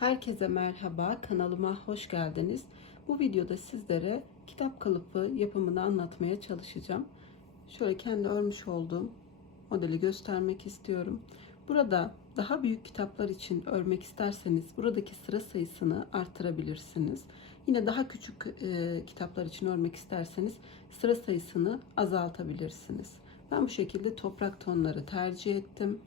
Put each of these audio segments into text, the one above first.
Herkese merhaba, kanalıma hoş geldiniz. Bu videoda sizlere kitap kalıbı yapımını anlatmaya çalışacağım. Şöyle kendi örmüş olduğum modeli göstermek istiyorum. Burada daha büyük kitaplar için örmek isterseniz buradaki sıra sayısını arttırabilirsiniz. Yine daha küçük e, kitaplar için örmek isterseniz sıra sayısını azaltabilirsiniz. Ben bu şekilde toprak tonları tercih ettim.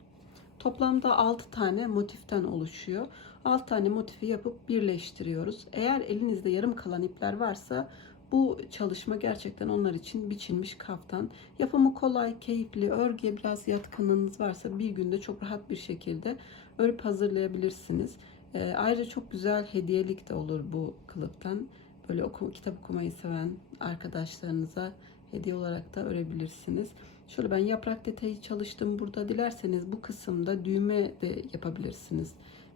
Toplamda 6 tane motiften oluşuyor. 6 tane motifi yapıp birleştiriyoruz. Eğer elinizde yarım kalan ipler varsa bu çalışma gerçekten onlar için biçilmiş kaftan. Yapımı kolay, keyifli, örgüye biraz yatkınlığınız varsa bir günde çok rahat bir şekilde örüp hazırlayabilirsiniz. Ee, ayrıca çok güzel hediyelik de olur bu kılıftan. Böyle oku, kitap okumayı seven arkadaşlarınıza hediye olarak da örebilirsiniz. Şöyle ben yaprak detayı çalıştım burada. Dilerseniz bu kısımda düğme de yapabilirsiniz.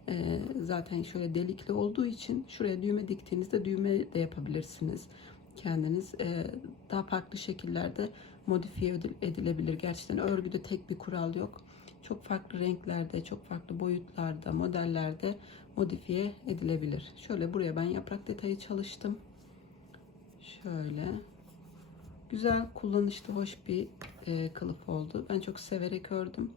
Ee, zaten şöyle delikli olduğu için şuraya düğme diktiğinizde düğme de yapabilirsiniz. Kendiniz Ee, daha farklı şekillerde modifiye edilebilir. Gerçekten örgüde tek bir kural yok. Çok farklı renklerde, çok farklı boyutlarda, modellerde modifiye edilebilir. Şöyle buraya ben yaprak detayı çalıştım. Şöyle güzel, kullanışlı, hoş bir e, kılıf oldu. Ben çok severek ördüm.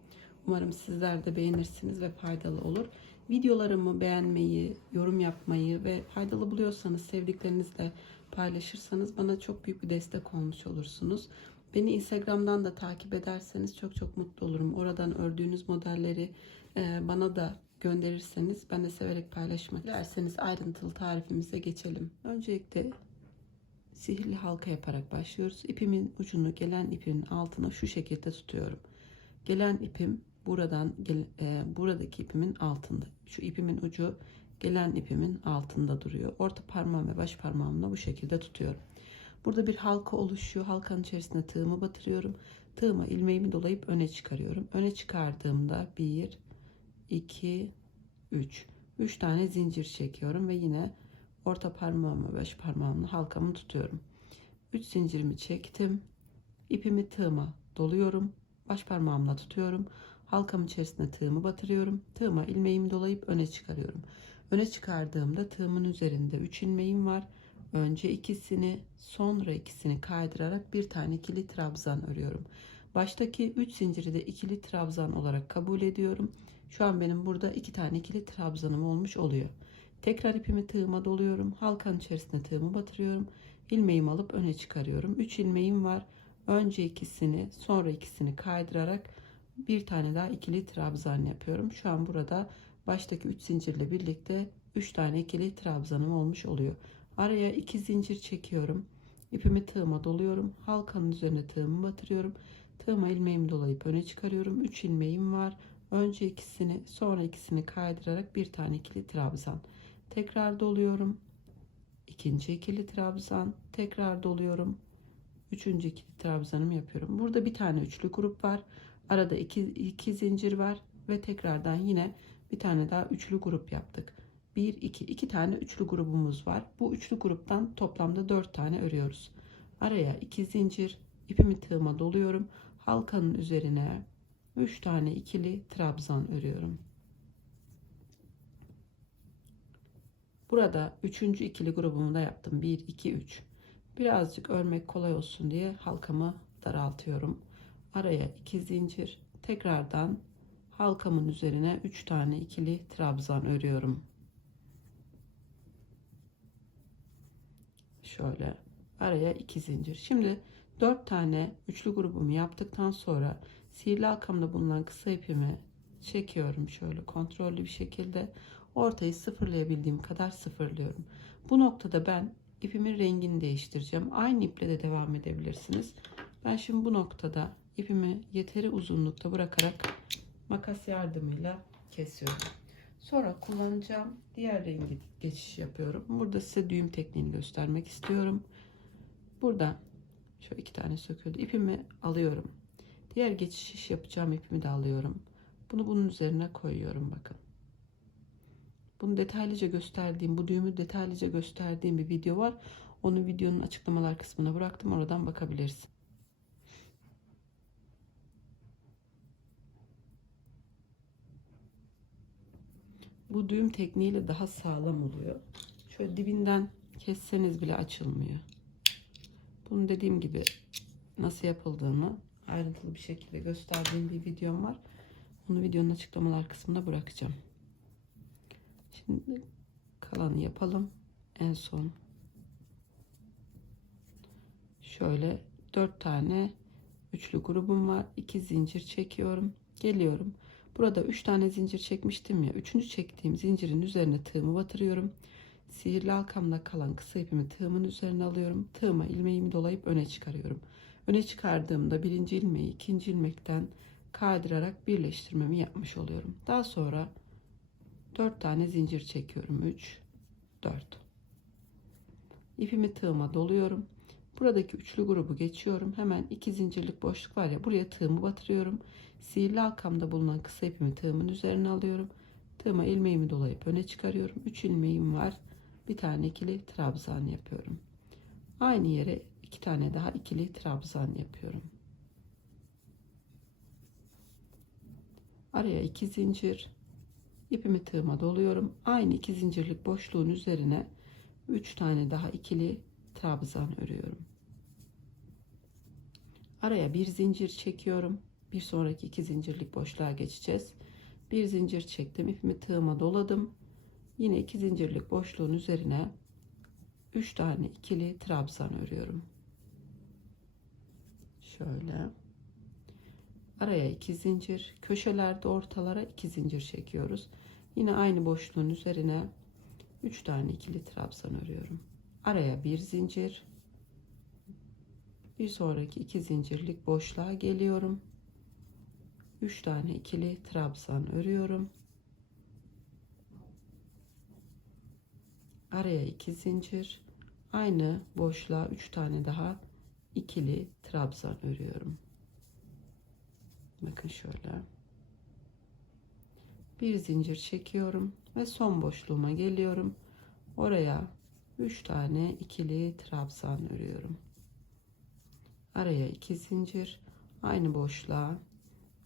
Umarım sizler de beğenirsiniz ve faydalı olur. Videolarımı beğenmeyi, yorum yapmayı ve faydalı buluyorsanız sevdiklerinizle paylaşırsanız bana çok büyük bir destek olmuş olursunuz. Beni Instagram'dan da takip ederseniz çok çok mutlu olurum. Oradan ördüğünüz modelleri e, bana da gönderirseniz ben de severek paylaşmak dilerseniz ayrıntılı tarifimize geçelim. Öncelikle sihirli halka yaparak başlıyoruz. İpimin ucunu gelen ipimin altına şu şekilde tutuyorum. Gelen ipim buradan e, buradaki ipimin altında. Şu ipimin ucu gelen ipimin altında duruyor. Orta parmağım ve baş parmağımla bu şekilde tutuyorum. Burada bir halka oluşuyor. Halkanın içerisine tığımı batırıyorum. Tığıma ilmeğimi dolayıp öne çıkarıyorum. Öne çıkardığımda 1 2 3 3 tane zincir çekiyorum ve yine orta parmağımla baş parmağımla halkamı tutuyorum. 3 zincirimi çektim. İpimi tığıma doluyorum. Baş parmağımla tutuyorum. Halkamın içerisine tığımı batırıyorum. Tığıma ilmeğimi dolayıp öne çıkarıyorum. Öne çıkardığımda tığımın üzerinde 3 ilmeğim var. Önce ikisini, sonra ikisini kaydırarak bir tane ikili trabzan örüyorum. Baştaki 3 zinciri de ikili trabzan olarak kabul ediyorum. Şu an benim burada iki tane ikili trabzanım olmuş oluyor. Tekrar ipimi tığıma doluyorum. Halkanın içerisine tığımı batırıyorum. İlmeğimi alıp öne çıkarıyorum. 3 ilmeğim var. Önce ikisini, sonra ikisini kaydırarak bir tane daha ikili trabzan yapıyorum. Şu an burada baştaki 3 zincirle birlikte 3 tane ikili trabzanım olmuş oluyor. Araya 2 zincir çekiyorum. İpimi tığıma doluyorum. Halkanın üzerine tığımı batırıyorum. Tığıma ilmeğimi dolayıp öne çıkarıyorum. 3 ilmeğim var. Önce ikisini, sonra ikisini kaydırarak bir tane ikili trabzan. Tekrar doluyorum. İkinci ikili trabzan. Tekrar doluyorum. Üçüncü ikili trabzanımı yapıyorum. Burada bir tane üçlü grup var. Arada iki, iki zincir var ve tekrardan yine bir tane daha üçlü grup yaptık. 1 2 2 tane üçlü grubumuz var. Bu üçlü gruptan toplamda 4 tane örüyoruz. Araya 2 zincir, ipimi tığıma doluyorum. Halkanın üzerine 3 tane ikili trabzan örüyorum. Burada 3. ikili grubumu da yaptım. 1 2 3. Birazcık örmek kolay olsun diye halkamı daraltıyorum. Araya 2 zincir, tekrardan halkamın üzerine 3 tane ikili trabzan örüyorum. Şöyle araya 2 zincir. Şimdi 4 tane üçlü grubumu yaptıktan sonra sihirli halkamda bulunan kısa ipimi çekiyorum şöyle kontrollü bir şekilde ortayı sıfırlayabildiğim kadar sıfırlıyorum. Bu noktada ben ipimin rengini değiştireceğim. Aynı iple de devam edebilirsiniz. Ben şimdi bu noktada ipimi yeteri uzunlukta bırakarak makas yardımıyla kesiyorum. Sonra kullanacağım diğer rengi geçiş yapıyorum. Burada size düğüm tekniğini göstermek istiyorum. Burada şöyle iki tane söküldü. İpimi alıyorum. Diğer geçiş yapacağım ipimi de alıyorum. Bunu bunun üzerine koyuyorum bakın. Bunu detaylıca gösterdiğim, bu düğümü detaylıca gösterdiğim bir video var. Onu videonun açıklamalar kısmına bıraktım. Oradan bakabilirsin. Bu düğüm tekniğiyle daha sağlam oluyor. Şöyle dibinden kesseniz bile açılmıyor. Bunu dediğim gibi nasıl yapıldığını ayrıntılı bir şekilde gösterdiğim bir videom var. Onu videonun açıklamalar kısmına bırakacağım. Şimdi kalanı yapalım. En son şöyle 4 tane üçlü grubum var. 2 zincir çekiyorum. Geliyorum. Burada 3 tane zincir çekmiştim ya. 3. çektiğim zincirin üzerine tığımı batırıyorum. Sihirli halkamda kalan kısa ipimi tığımın üzerine alıyorum. Tığıma ilmeğimi dolayıp öne çıkarıyorum. Öne çıkardığımda birinci ilmeği ikinci ilmekten kaydırarak birleştirmemi yapmış oluyorum. Daha sonra 4 tane zincir çekiyorum. 3 4 İpimi tığıma doluyorum. Buradaki üçlü grubu geçiyorum. Hemen iki zincirlik boşluk var ya buraya tığımı batırıyorum. Sihirli halkamda bulunan kısa ipimi tığımın üzerine alıyorum. Tığıma ilmeğimi dolayıp öne çıkarıyorum. 3 ilmeğim var. Bir tane ikili trabzan yapıyorum. Aynı yere iki tane daha ikili trabzan yapıyorum. Araya iki zincir. ipimi tığıma doluyorum. Aynı iki zincirlik boşluğun üzerine 3 tane daha ikili trabzan örüyorum. Araya bir zincir çekiyorum. Bir sonraki iki zincirlik boşluğa geçeceğiz. Bir zincir çektim. ipimi tığıma doladım. Yine iki zincirlik boşluğun üzerine 3 tane ikili trabzan örüyorum. Şöyle. Araya iki zincir, köşelerde ortalara iki zincir çekiyoruz. Yine aynı boşluğun üzerine 3 tane ikili trabzan örüyorum. Araya bir zincir. Bir sonraki iki zincirlik boşluğa geliyorum. 3 tane ikili trabzan örüyorum. Araya iki zincir. Aynı boşluğa 3 tane daha ikili trabzan örüyorum. Bakın şöyle. Bir zincir çekiyorum ve son boşluğuma geliyorum. Oraya 3 tane ikili trabzan örüyorum. Araya 2 zincir, aynı boşluğa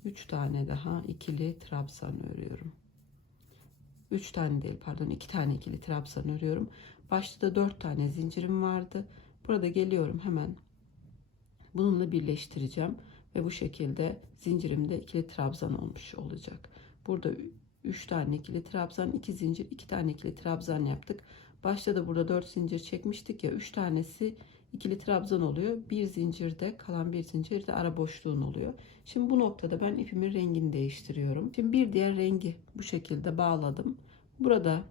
3 tane daha ikili trabzan örüyorum. 3 tane değil pardon 2 tane ikili trabzan örüyorum. Başta da 4 tane zincirim vardı. Burada geliyorum hemen bununla birleştireceğim ve bu şekilde zincirimde ikili trabzan olmuş olacak. Burada 3 tane ikili trabzan, 2 zincir, 2 tane ikili trabzan yaptık. Başta da burada 4 zincir çekmiştik ya 3 tanesi ikili trabzan oluyor. Bir zincirde kalan bir zincirde ara boşluğun oluyor. Şimdi bu noktada ben ipimin rengini değiştiriyorum. Şimdi bir diğer rengi bu şekilde bağladım. Burada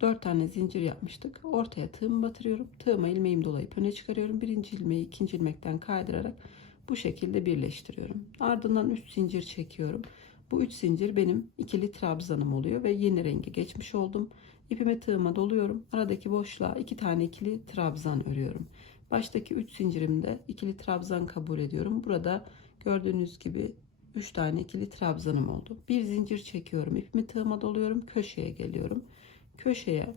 4 tane zincir yapmıştık. Ortaya tığımı batırıyorum. Tığıma ilmeğimi dolayıp öne çıkarıyorum. Birinci ilmeği ikinci ilmekten kaydırarak bu şekilde birleştiriyorum. Ardından 3 zincir çekiyorum. Bu 3 zincir benim ikili trabzanım oluyor ve yeni rengi geçmiş oldum. İpime tığıma doluyorum. Aradaki boşluğa 2 tane ikili trabzan örüyorum. Baştaki 3 zincirimde ikili trabzan kabul ediyorum. Burada gördüğünüz gibi 3 tane ikili trabzanım oldu. Bir zincir çekiyorum. İpimi tığıma doluyorum. Köşeye geliyorum. Köşeye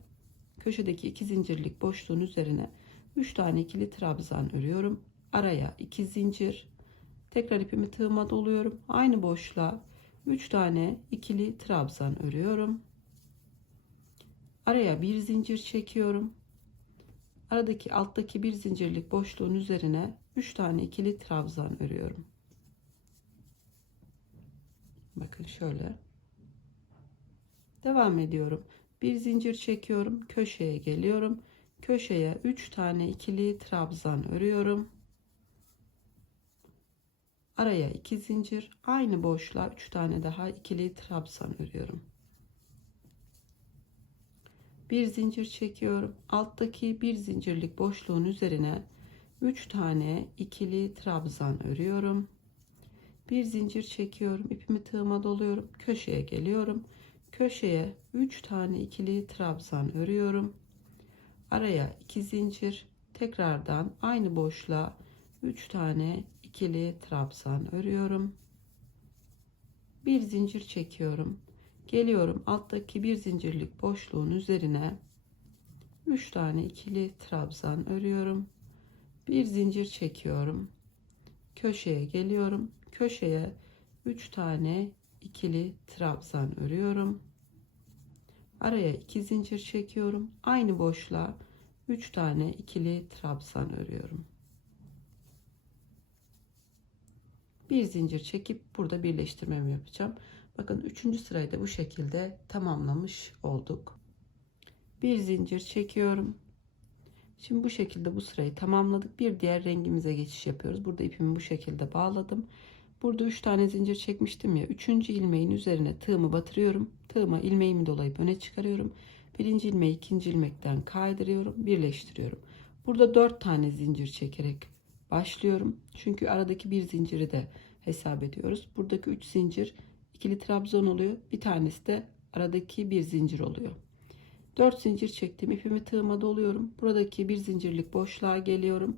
köşedeki iki zincirlik boşluğun üzerine 3 tane ikili trabzan örüyorum. Araya 2 zincir. Tekrar ipimi tığıma doluyorum. Aynı boşluğa 3 tane ikili trabzan örüyorum. Araya bir zincir çekiyorum. Aradaki alttaki bir zincirlik boşluğun üzerine 3 tane ikili trabzan örüyorum. Bakın şöyle. Devam ediyorum. Bir zincir çekiyorum. Köşeye geliyorum. Köşeye 3 tane ikili trabzan örüyorum. Araya 2 zincir. Aynı boşluğa 3 tane daha ikili trabzan örüyorum. Bir zincir çekiyorum. Alttaki bir zincirlik boşluğun üzerine 3 tane ikili trabzan örüyorum. Bir zincir çekiyorum. ipimi tığıma doluyorum. Köşeye geliyorum. Köşeye 3 tane ikili trabzan örüyorum. Araya 2 zincir. Tekrardan aynı boşluğa 3 tane ikili trabzan örüyorum. Bir zincir çekiyorum. Geliyorum alttaki bir zincirlik boşluğun üzerine 3 tane ikili trabzan örüyorum. Bir zincir çekiyorum. Köşeye geliyorum. Köşeye 3 tane ikili trabzan örüyorum. Araya 2 zincir çekiyorum. Aynı boşluğa 3 tane ikili trabzan örüyorum. Bir zincir çekip burada birleştirmemi yapacağım. Bakın 3. sırayı da bu şekilde tamamlamış olduk. Bir zincir çekiyorum. Şimdi bu şekilde bu sırayı tamamladık. Bir diğer rengimize geçiş yapıyoruz. Burada ipimi bu şekilde bağladım. Burada 3 tane zincir çekmiştim ya. 3. ilmeğin üzerine tığımı batırıyorum. Tığıma ilmeğimi dolayıp öne çıkarıyorum. Birinci ilmeği ikinci ilmekten kaydırıyorum. Birleştiriyorum. Burada 4 tane zincir çekerek başlıyorum. Çünkü aradaki bir zinciri de hesap ediyoruz. Buradaki 3 zincir ikili trabzan oluyor. Bir tanesi de aradaki bir zincir oluyor. 4 zincir çektim. ipimi tığıma doluyorum. Buradaki bir zincirlik boşluğa geliyorum.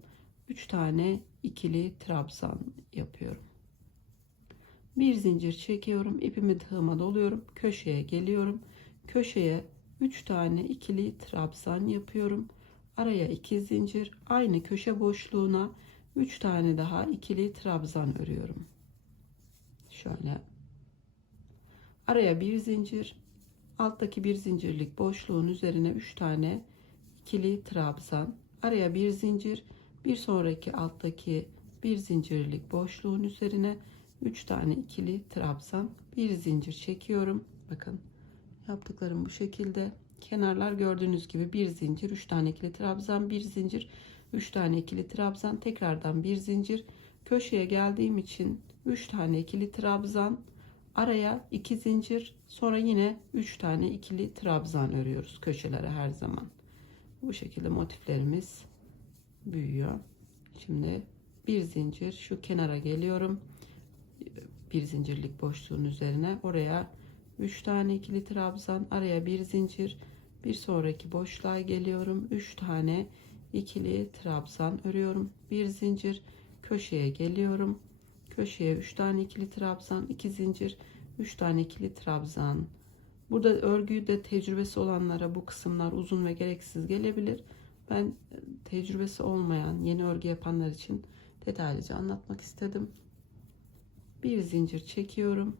3 tane ikili trabzan yapıyorum. Bir zincir çekiyorum. ipimi tığıma doluyorum. Köşeye geliyorum. Köşeye 3 tane ikili trabzan yapıyorum. Araya 2 zincir. Aynı köşe boşluğuna 3 tane daha ikili trabzan örüyorum. Şöyle. Araya bir zincir. Alttaki bir zincirlik boşluğun üzerine 3 tane ikili trabzan. Araya bir zincir. Bir sonraki alttaki bir zincirlik boşluğun üzerine 3 tane ikili trabzan. Bir zincir çekiyorum. Bakın yaptıklarım bu şekilde. Kenarlar gördüğünüz gibi bir zincir, 3 tane ikili trabzan, bir zincir, 3 tane ikili trabzan, tekrardan bir zincir. Köşeye geldiğim için 3 tane ikili trabzan, araya 2 zincir, sonra yine 3 tane ikili trabzan örüyoruz köşelere her zaman. Bu şekilde motiflerimiz büyüyor. Şimdi bir zincir şu kenara geliyorum. Bir zincirlik boşluğun üzerine oraya 3 tane ikili trabzan, araya bir zincir, bir sonraki boşluğa geliyorum. 3 tane ikili trabzan örüyorum. Bir zincir köşeye geliyorum. Köşeye 3 tane ikili trabzan, 2 zincir, 3 tane ikili trabzan. Burada örgüyü de tecrübesi olanlara bu kısımlar uzun ve gereksiz gelebilir. Ben tecrübesi olmayan yeni örgü yapanlar için detaylıca anlatmak istedim. Bir zincir çekiyorum.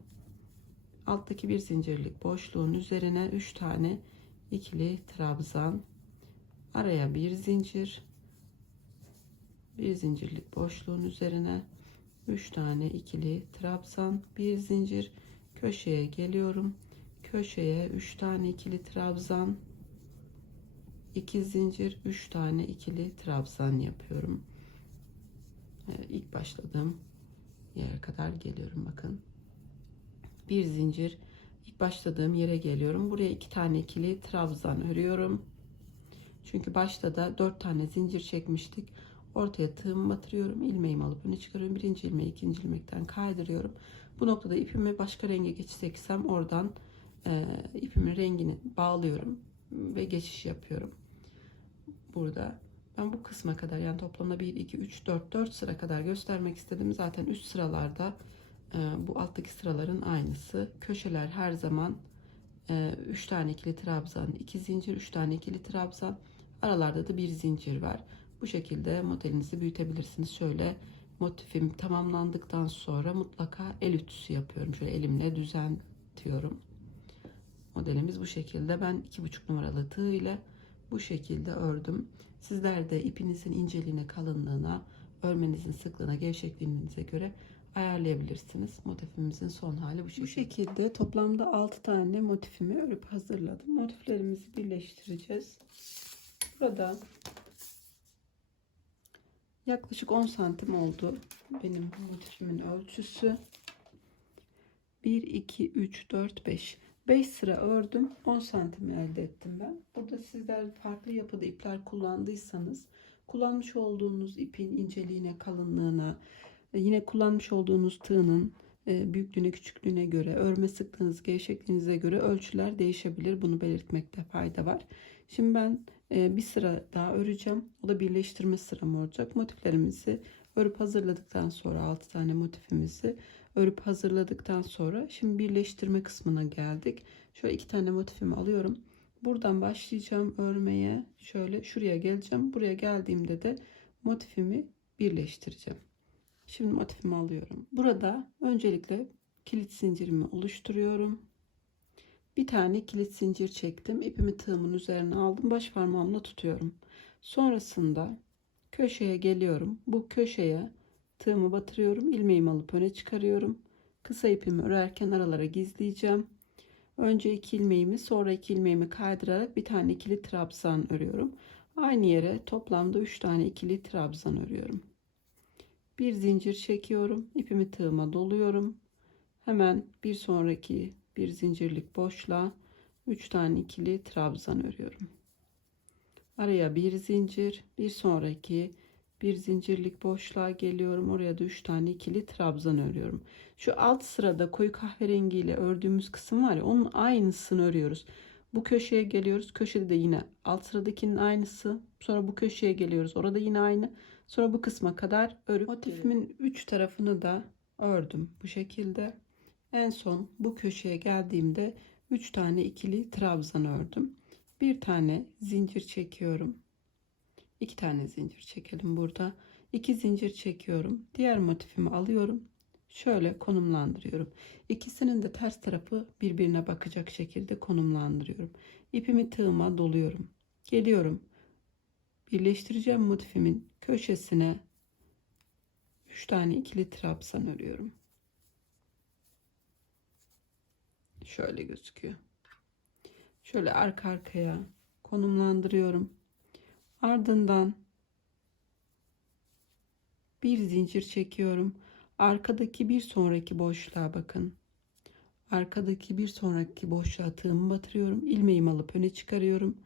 Alttaki bir zincirlik boşluğun üzerine 3 tane ikili trabzan araya bir zincir bir zincirlik boşluğun üzerine 3 tane ikili trabzan bir zincir. Köşeye geliyorum. Köşeye 3 tane ikili trabzan. 2 zincir 3 tane ikili trabzan yapıyorum. Ee, ilk başladığım yere kadar geliyorum bakın. Bir zincir ilk başladığım yere geliyorum. Buraya iki tane ikili trabzan örüyorum. Çünkü başta da 4 tane zincir çekmiştik. Ortaya tığımı batırıyorum. ilmeğimi alıp öne çıkarıyorum. Birinci ilmeği ikinci ilmekten kaydırıyorum. Bu noktada ipimi başka renge geçeceksem oradan e, ipimin rengini bağlıyorum ve geçiş yapıyorum. Burada ben bu kısma kadar yani toplamda 1, 2, 3, 4, 4 sıra kadar göstermek istedim. Zaten üst sıralarda e, bu alttaki sıraların aynısı. Köşeler her zaman 3 e, tane ikili trabzan, 2 zincir, 3 tane ikili trabzan, Aralarda da bir zincir var. Bu şekilde modelinizi büyütebilirsiniz. Şöyle motifim tamamlandıktan sonra mutlaka el ütüsü yapıyorum. Şöyle elimle düzenliyorum. Modelimiz bu şekilde. Ben 2,5 numaralı tığ ile bu şekilde ördüm. Sizler de ipinizin inceliğine, kalınlığına, örmenizin sıklığına, gevşekliğinize göre ayarlayabilirsiniz. Motifimizin son hali bu şekilde. Bu şekilde toplamda 6 tane motifimi örüp hazırladım. Motiflerimizi birleştireceğiz. Burada yaklaşık 10 santim oldu benim motifimin ölçüsü. 1, 2, 3, 4, 5. 5 sıra ördüm. 10 santim elde ettim ben. Burada sizler farklı yapıda ipler kullandıysanız kullanmış olduğunuz ipin inceliğine, kalınlığına, e, yine kullanmış olduğunuz tığının e, büyüklüğüne, küçüklüğüne göre, örme sıklığınız, gevşekliğinize göre ölçüler değişebilir. Bunu belirtmekte fayda var. Şimdi ben bir sıra daha öreceğim. O da birleştirme sıram olacak. Motiflerimizi örüp hazırladıktan sonra 6 tane motifimizi örüp hazırladıktan sonra şimdi birleştirme kısmına geldik. Şöyle iki tane motifimi alıyorum. Buradan başlayacağım örmeye. Şöyle şuraya geleceğim. Buraya geldiğimde de motifimi birleştireceğim. Şimdi motifimi alıyorum. Burada öncelikle kilit zincirimi oluşturuyorum. Bir tane kilit zincir çektim. İpimi tığımın üzerine aldım. Baş parmağımla tutuyorum. Sonrasında köşeye geliyorum. Bu köşeye tığımı batırıyorum. ilmeğimi alıp öne çıkarıyorum. Kısa ipimi örerken aralara gizleyeceğim. Önce iki ilmeğimi sonra iki ilmeğimi kaydırarak bir tane ikili trabzan örüyorum. Aynı yere toplamda 3 tane ikili trabzan örüyorum. Bir zincir çekiyorum. ipimi tığıma doluyorum. Hemen bir sonraki bir zincirlik boşluğa 3 tane ikili trabzan örüyorum. Araya bir zincir, bir sonraki bir zincirlik boşluğa geliyorum. Oraya da 3 tane ikili trabzan örüyorum. Şu alt sırada koyu kahverengi ile ördüğümüz kısım var ya onun aynısını örüyoruz. Bu köşeye geliyoruz. Köşede de yine alt sıradakinin aynısı. Sonra bu köşeye geliyoruz. Orada yine aynı. Sonra bu kısma kadar örüp motifimin 3 tarafını da ördüm bu şekilde. En son bu köşeye geldiğimde 3 tane ikili trabzan ördüm. Bir tane zincir çekiyorum. 2 tane zincir çekelim burada. 2 zincir çekiyorum. Diğer motifimi alıyorum. Şöyle konumlandırıyorum. İkisinin de ters tarafı birbirine bakacak şekilde konumlandırıyorum. İpimi tığıma doluyorum. Geliyorum. Birleştireceğim motifimin köşesine 3 tane ikili trabzan örüyorum. Şöyle gözüküyor. Şöyle arka arkaya konumlandırıyorum. Ardından bir zincir çekiyorum. Arkadaki bir sonraki boşluğa bakın. Arkadaki bir sonraki boşluğa tığımı batırıyorum. ilmeğimi alıp öne çıkarıyorum.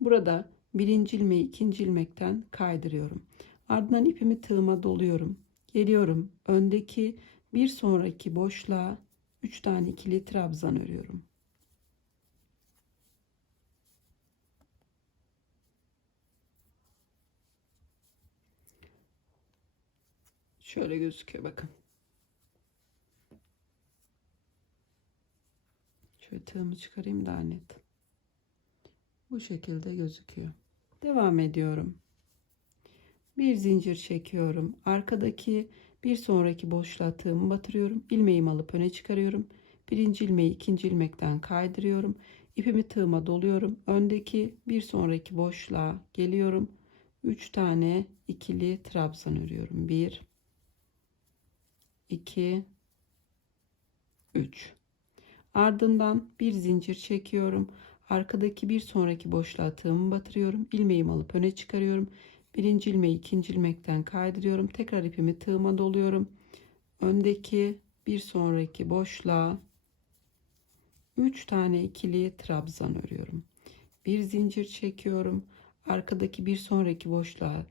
Burada birinci ilmeği ikinci ilmekten kaydırıyorum. Ardından ipimi tığıma doluyorum. Geliyorum. Öndeki bir sonraki boşluğa 3 tane ikili trabzan örüyorum. Şöyle gözüküyor bakın. Şöyle tığımı çıkarayım daha net. Bu şekilde gözüküyor. Devam ediyorum. Bir zincir çekiyorum. Arkadaki bir sonraki boşluğa tığımı batırıyorum. ilmeğimi alıp öne çıkarıyorum. Birinci ilmeği ikinci ilmekten kaydırıyorum. İpimi tığıma doluyorum. Öndeki bir sonraki boşluğa geliyorum. 3 tane ikili trabzan örüyorum. 1 2 3 Ardından bir zincir çekiyorum. Arkadaki bir sonraki boşluğa tığımı batırıyorum. ilmeğimi alıp öne çıkarıyorum. Birinci ilmeği ikinci ilmekten kaydırıyorum. Tekrar ipimi tığıma doluyorum. Öndeki bir sonraki boşluğa 3 tane ikili trabzan örüyorum. Bir zincir çekiyorum. Arkadaki bir sonraki boşluğa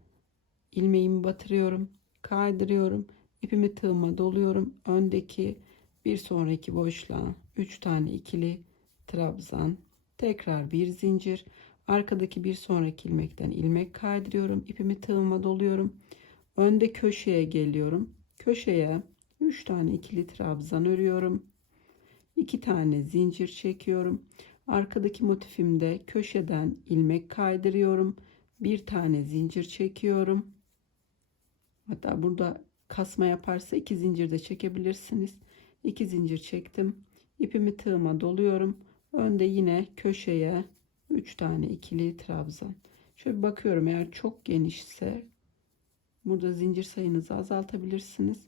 ilmeğimi batırıyorum. Kaydırıyorum. ipimi tığıma doluyorum. Öndeki bir sonraki boşluğa 3 tane ikili trabzan. Tekrar bir zincir. Arkadaki bir sonraki ilmekten ilmek kaydırıyorum. ipimi tığıma doluyorum. Önde köşeye geliyorum. Köşeye 3 tane ikili trabzan örüyorum. 2 tane zincir çekiyorum. Arkadaki motifimde köşeden ilmek kaydırıyorum. Bir tane zincir çekiyorum. Hatta burada kasma yaparsa iki zincir de çekebilirsiniz. 2 zincir çektim. İpimi tığıma doluyorum. Önde yine köşeye 3 tane ikili trabzan. Şöyle bakıyorum eğer çok genişse burada zincir sayınızı azaltabilirsiniz.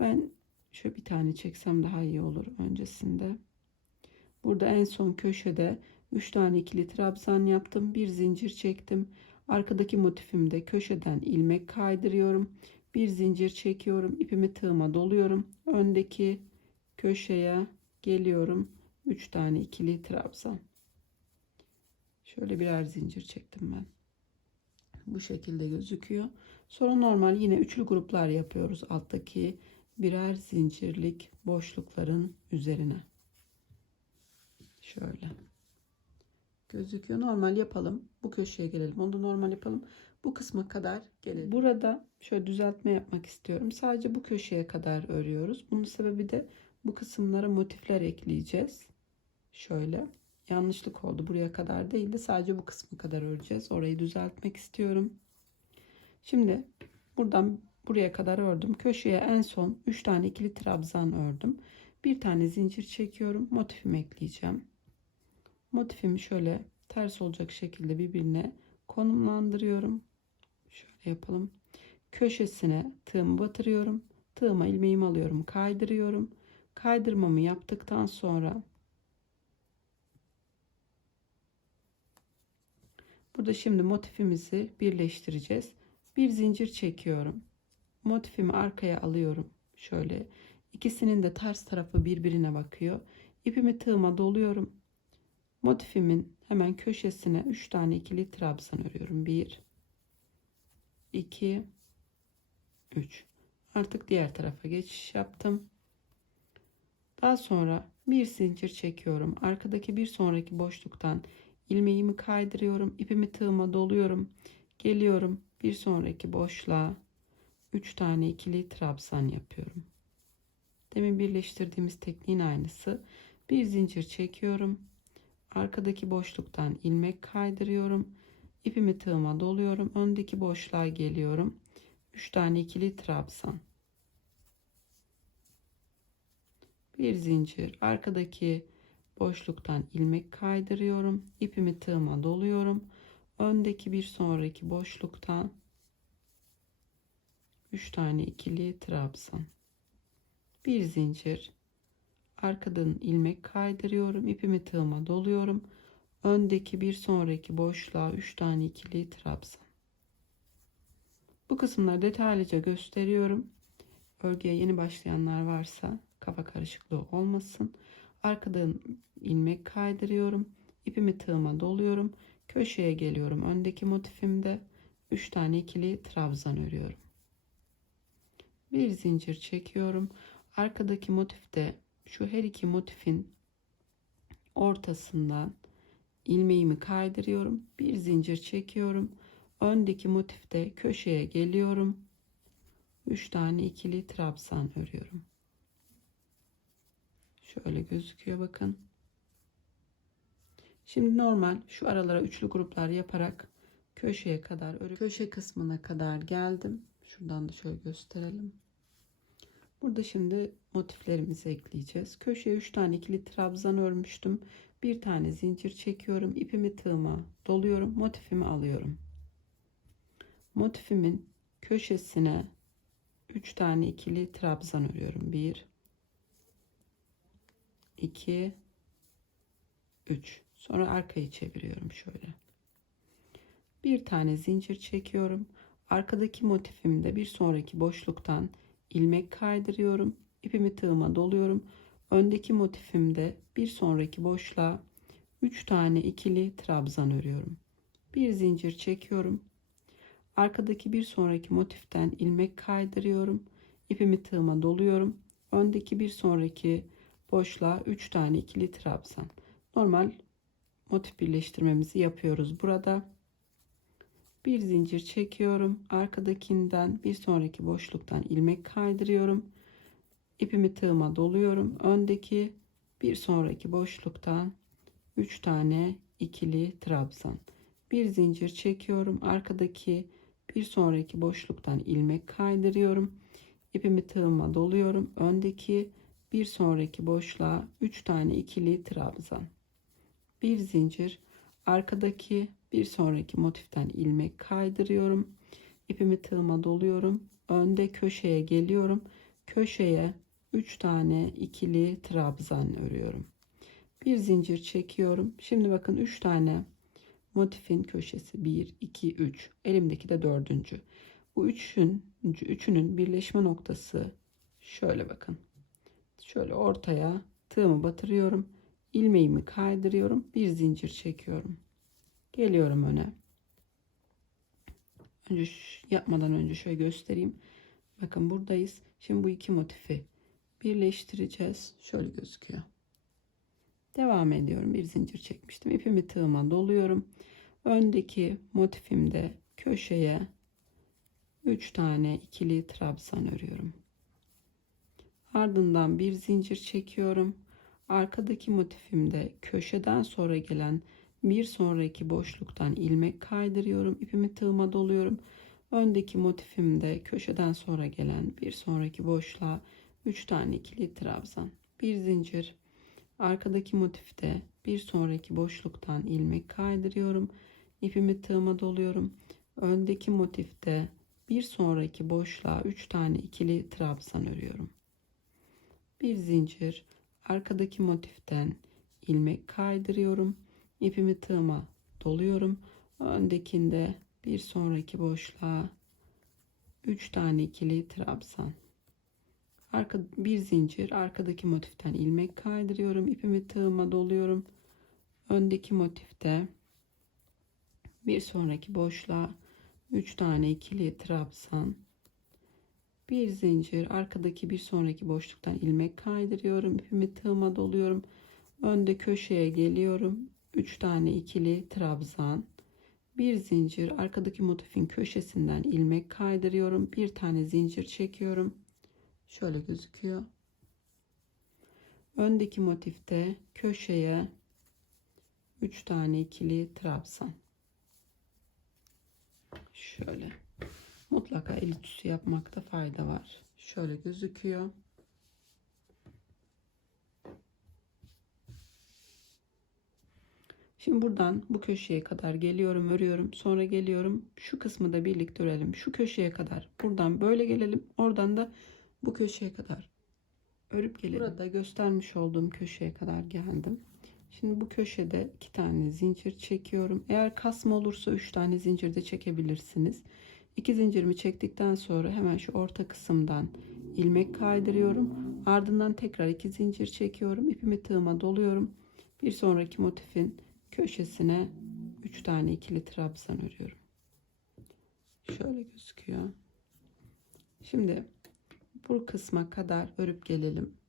Ben şöyle bir tane çeksem daha iyi olur öncesinde. Burada en son köşede 3 tane ikili trabzan yaptım. Bir zincir çektim. Arkadaki motifimde köşeden ilmek kaydırıyorum. Bir zincir çekiyorum. ipimi tığıma doluyorum. Öndeki köşeye geliyorum. 3 tane ikili trabzan. Şöyle birer zincir çektim ben. Bu şekilde gözüküyor. Sonra normal yine üçlü gruplar yapıyoruz alttaki birer zincirlik boşlukların üzerine. Şöyle. Gözüküyor. Normal yapalım. Bu köşeye gelelim. Onu da normal yapalım. Bu kısma kadar gelelim. Burada şöyle düzeltme yapmak istiyorum. Sadece bu köşeye kadar örüyoruz. Bunun sebebi de bu kısımlara motifler ekleyeceğiz. Şöyle yanlışlık oldu. Buraya kadar değil de sadece bu kısmı kadar öreceğiz. Orayı düzeltmek istiyorum. Şimdi buradan buraya kadar ördüm. Köşeye en son 3 tane ikili trabzan ördüm. Bir tane zincir çekiyorum. Motifimi ekleyeceğim. Motifimi şöyle ters olacak şekilde birbirine konumlandırıyorum. Şöyle yapalım. Köşesine tığımı batırıyorum. Tığıma ilmeğimi alıyorum, kaydırıyorum. Kaydırmamı yaptıktan sonra Burada şimdi motifimizi birleştireceğiz. Bir zincir çekiyorum. Motifimi arkaya alıyorum. Şöyle ikisinin de ters tarafı birbirine bakıyor. İpimi tığıma doluyorum. Motifimin hemen köşesine 3 tane ikili trabzan örüyorum. 1 2 3 Artık diğer tarafa geçiş yaptım. Daha sonra bir zincir çekiyorum. Arkadaki bir sonraki boşluktan ilmeğimi kaydırıyorum. ipimi tığıma doluyorum. Geliyorum bir sonraki boşluğa 3 tane ikili trabzan yapıyorum. Demin birleştirdiğimiz tekniğin aynısı. Bir zincir çekiyorum. Arkadaki boşluktan ilmek kaydırıyorum. ipimi tığıma doluyorum. Öndeki boşluğa geliyorum. 3 tane ikili trabzan. Bir zincir. Arkadaki boşluktan ilmek kaydırıyorum. ipimi tığıma doluyorum. Öndeki bir sonraki boşluktan 3 tane ikili trabzan. Bir zincir. Arkadan ilmek kaydırıyorum. ipimi tığıma doluyorum. Öndeki bir sonraki boşluğa 3 tane ikili trabzan. Bu kısımları detaylıca gösteriyorum. Örgüye yeni başlayanlar varsa kafa karışıklığı olmasın. Arkadan ilmek kaydırıyorum. ipimi tığıma doluyorum. Köşeye geliyorum. Öndeki motifimde 3 tane ikili trabzan örüyorum. Bir zincir çekiyorum. Arkadaki motifte şu her iki motifin ortasından ilmeğimi kaydırıyorum. Bir zincir çekiyorum. Öndeki motifte köşeye geliyorum. 3 tane ikili trabzan örüyorum. Şöyle gözüküyor bakın. Şimdi normal şu aralara üçlü gruplar yaparak köşeye kadar örüp köşe kısmına kadar geldim. Şuradan da şöyle gösterelim. Burada şimdi motiflerimizi ekleyeceğiz. Köşeye 3 tane ikili trabzan örmüştüm. Bir tane zincir çekiyorum. ipimi tığıma doluyorum. Motifimi alıyorum. Motifimin köşesine 3 tane ikili trabzan örüyorum. 1 2 3 sonra arkayı çeviriyorum şöyle. Bir tane zincir çekiyorum. Arkadaki motifimde bir sonraki boşluktan ilmek kaydırıyorum. ipimi tığıma doluyorum. Öndeki motifimde bir sonraki boşluğa 3 tane ikili trabzan örüyorum. Bir zincir çekiyorum. Arkadaki bir sonraki motiften ilmek kaydırıyorum. ipimi tığıma doluyorum. Öndeki bir sonraki boşluğa 3 tane ikili trabzan. Normal motif birleştirmemizi yapıyoruz burada. Bir zincir çekiyorum. Arkadakinden bir sonraki boşluktan ilmek kaydırıyorum. İpimi tığıma doluyorum. Öndeki bir sonraki boşluktan 3 tane ikili trabzan. Bir zincir çekiyorum. Arkadaki bir sonraki boşluktan ilmek kaydırıyorum. İpimi tığıma doluyorum. Öndeki bir sonraki boşluğa 3 tane ikili trabzan. Bir zincir. Arkadaki bir sonraki motiften ilmek kaydırıyorum. İpimi tığıma doluyorum. Önde köşeye geliyorum. Köşeye 3 tane ikili trabzan örüyorum. Bir zincir çekiyorum. Şimdi bakın 3 tane motifin köşesi 1 2 3 elimdeki de dördüncü bu üçün üçünün birleşme noktası şöyle bakın şöyle ortaya tığımı batırıyorum. İlmeğimi kaydırıyorum. Bir zincir çekiyorum. Geliyorum öne. Önce yapmadan önce şöyle göstereyim. Bakın buradayız. Şimdi bu iki motifi birleştireceğiz. Şöyle gözüküyor. Devam ediyorum. Bir zincir çekmiştim. İpimi tığıma doluyorum. Öndeki motifimde köşeye 3 tane ikili trabzan örüyorum ardından bir zincir çekiyorum arkadaki motifimde köşeden sonra gelen bir sonraki boşluktan ilmek kaydırıyorum ipimi tığıma doluyorum öndeki motifimde köşeden sonra gelen bir sonraki boşluğa 3 tane ikili trabzan bir zincir arkadaki motifte bir sonraki boşluktan ilmek kaydırıyorum. İpimi tığıma doluyorum. Öndeki motifte bir sonraki boşluğa 3 tane ikili trabzan örüyorum. Bir zincir arkadaki motiften ilmek kaydırıyorum. İpimi tığıma doluyorum. Öndekinde bir sonraki boşluğa 3 tane ikili trabzan. Arka, bir zincir arkadaki motiften ilmek kaydırıyorum. İpimi tığıma doluyorum. Öndeki motifte bir sonraki boşluğa 3 tane ikili trabzan. Bir zincir arkadaki bir sonraki boşluktan ilmek kaydırıyorum. İpimi tığıma doluyorum. Önde köşeye geliyorum. 3 tane ikili trabzan. Bir zincir arkadaki motifin köşesinden ilmek kaydırıyorum. Bir tane zincir çekiyorum. Şöyle gözüküyor. Öndeki motifte köşeye 3 tane ikili trabzan. Şöyle. Mutlaka el ütüsü yapmakta fayda var. Şöyle gözüküyor. Şimdi buradan bu köşeye kadar geliyorum, örüyorum. Sonra geliyorum. Şu kısmı da birlikte örelim. Şu köşeye kadar. Buradan böyle gelelim. Oradan da bu köşeye kadar örüp gelelim. Burada göstermiş olduğum köşeye kadar geldim. Şimdi bu köşede iki tane zincir çekiyorum. Eğer kasma olursa üç tane zincir de çekebilirsiniz. İki zincirimi çektikten sonra hemen şu orta kısımdan ilmek kaydırıyorum. Ardından tekrar iki zincir çekiyorum. İpimi tığıma doluyorum. Bir sonraki motifin köşesine 3 tane ikili trabzan örüyorum. Şöyle gözüküyor. Şimdi bu kısma kadar örüp gelelim.